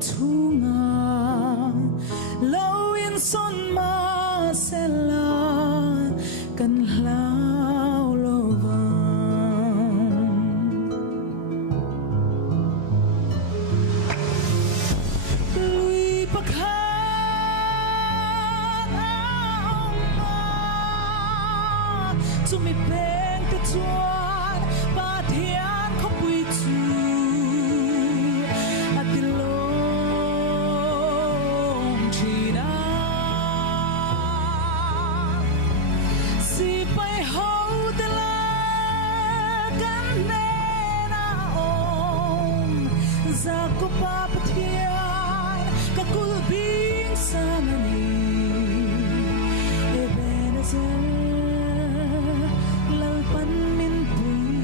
thu ngà lâu yên son ma sẽ là cần lao lô vàng lui bắc hát áo ma cho mi beng te chuan ba thian khóc bụi chu Ko pa pathian ka kulbing sana ni Ebenezer lalpan min pui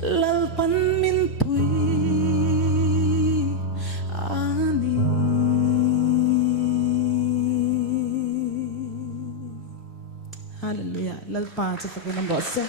lalpan min pui ani Hallelujah lalpa sa pagkinang bose